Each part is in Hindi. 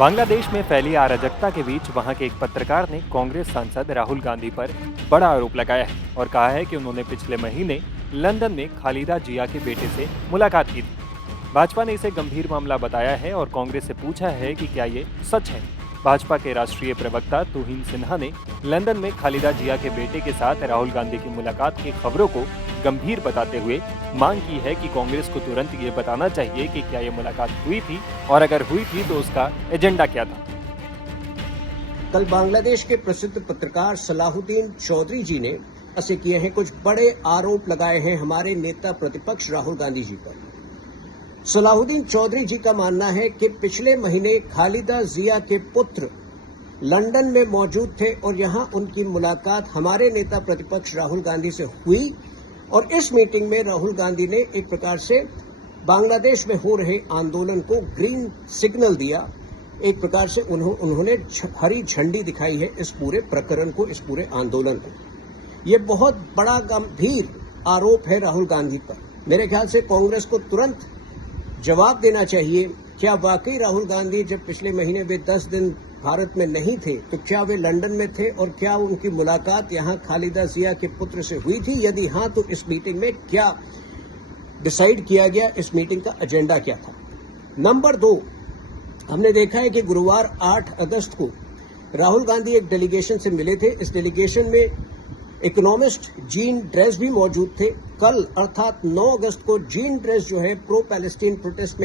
बांग्लादेश में फैली अराजकता के बीच वहां के एक पत्रकार ने कांग्रेस सांसद राहुल गांधी पर बड़ा आरोप लगाया है और कहा है कि उन्होंने पिछले महीने लंदन में खालिदा जिया के बेटे से मुलाकात की थी। भाजपा ने इसे गंभीर मामला बताया है और कांग्रेस से पूछा है कि क्या ये सच है। भाजपा के राष्ट्रीय प्रवक्ता तुहिन सिन्हा ने लंदन में खालिदा जिया के बेटे के साथ राहुल गांधी की मुलाकात की खबरों को गंभीर बताते हुए मांग की है कि कांग्रेस को तुरंत ये बताना चाहिए कि क्या ये मुलाकात हुई थी और अगर हुई थी तो उसका एजेंडा क्या था। कल बांग्लादेश के प्रसिद्ध पत्रकार सलाहुद्दीन चौधरी जी ने ऐसे किए हैं, कुछ बड़े आरोप लगाए हैं हमारे नेता प्रतिपक्ष राहुल गांधी जी पर। सलाहुद्दीन चौधरी जी का मानना है कि पिछले महीने खालिदा जिया के पुत्र लंदन में मौजूद थे और यहां उनकी मुलाकात हमारे नेता प्रतिपक्ष राहुल गांधी से हुई और इस मीटिंग में राहुल गांधी ने एक प्रकार से बांग्लादेश में हो रहे आंदोलन को ग्रीन सिग्नल दिया। एक प्रकार से उन्होंने हरी झंडी दिखाई है इस पूरे प्रकरण को, इस पूरे आंदोलन को। ये बहुत बड़ा गंभीर आरोप है राहुल गांधी पर। मेरे ख्याल से कांग्रेस को तुरंत जवाब देना चाहिए। क्या वाकई राहुल गांधी जब पिछले महीने वे 10 दिन भारत में नहीं थे तो क्या वे लंदन में थे और क्या उनकी मुलाकात यहां खालिदा जिया के पुत्र से हुई थी? यदि हां तो इस मीटिंग में क्या डिसाइड किया गया, इस मीटिंग का एजेंडा क्या था? नंबर 2, हमने देखा है कि गुरुवार 8 अगस्त को राहुल गांधी एक डेलीगेशन से मिले थे। इस डेलीगेशन में इकोनॉमिस्ट जीन ड्रेस भी मौजूद थे। कल अर्थात 9 अगस्त को जीन ड्रेस जो है प्रो पैलेस्टीन प्रोटेस्ट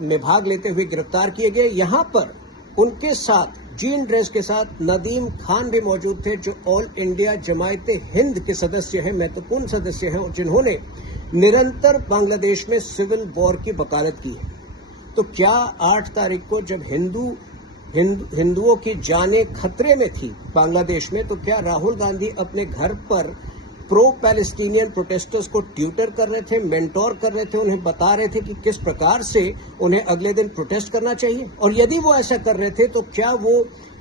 में भाग लेते हुए गिरफ्तार किए गए। यहां पर उनके साथ जीन ड्रेस के साथ नदीम खान भी मौजूद थे, जो ऑल इंडिया जमायते हिंद के सदस्य हैं, महत्वपूर्ण सदस्य हैं, जिन्होंने निरंतर बांग्लादेश में सिविल वॉर की वकालत की है। तो क्या 8 तारीख को जब हिंदुओं की जानें खतरे में थी बांग्लादेश में, तो क्या राहुल गांधी अपने घर पर प्रो पैलेस्टीनियन प्रोटेस्टर्स को ट्यूटर कर रहे थे, मेंटोर कर रहे थे, उन्हें बता रहे थे कि किस प्रकार से उन्हें अगले दिन प्रोटेस्ट करना चाहिए? और यदि वो ऐसा कर रहे थे तो क्या वो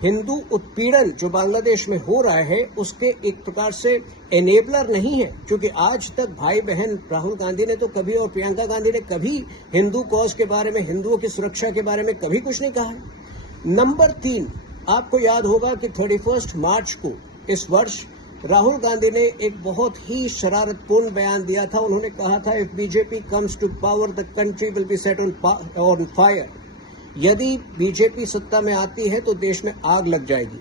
हिंदू उत्पीड़न जो बांग्लादेश में हो रहा है उसके एक प्रकार से एनेबलर नहीं है? क्योंकि आज तक भाई बहन राहुल गांधी ने तो कभी और प्रियंका गांधी ने कभी हिंदू कॉज के बारे में, हिंदुओं की सुरक्षा के बारे में कभी कुछ नहीं कहा है। नंबर 3, आपको याद होगा कि 31 मार्च को इस वर्ष राहुल गांधी ने एक बहुत ही शरारतपूर्ण बयान दिया था। उन्होंने कहा था, if BJP comes to power the country will be set on fire. यदि बीजेपी सत्ता में आती है तो देश में आग लग जाएगी।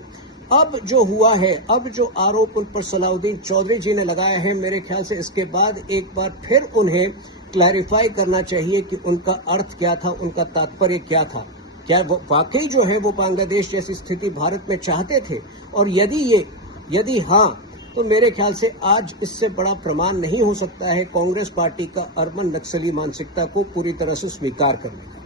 अब जो हुआ है, अब जो आरोप उन पर सलाहुद्दीन चौधरी जी ने लगाया है, मेरे ख्याल से इसके बाद एक बार फिर उन्हें क्लैरिफाई करना चाहिए कि उनका अर्थ क्या था, उनका तात्पर्य क्या था। क्या वो वाकई जो है वो बांग्लादेश जैसी स्थिति भारत में चाहते थे? और यदि हाँ, तो मेरे ख्याल से आज इससे बड़ा प्रमाण नहीं हो सकता है कांग्रेस पार्टी का अर्बन नक्सली मानसिकता को पूरी तरह से स्वीकार करने का।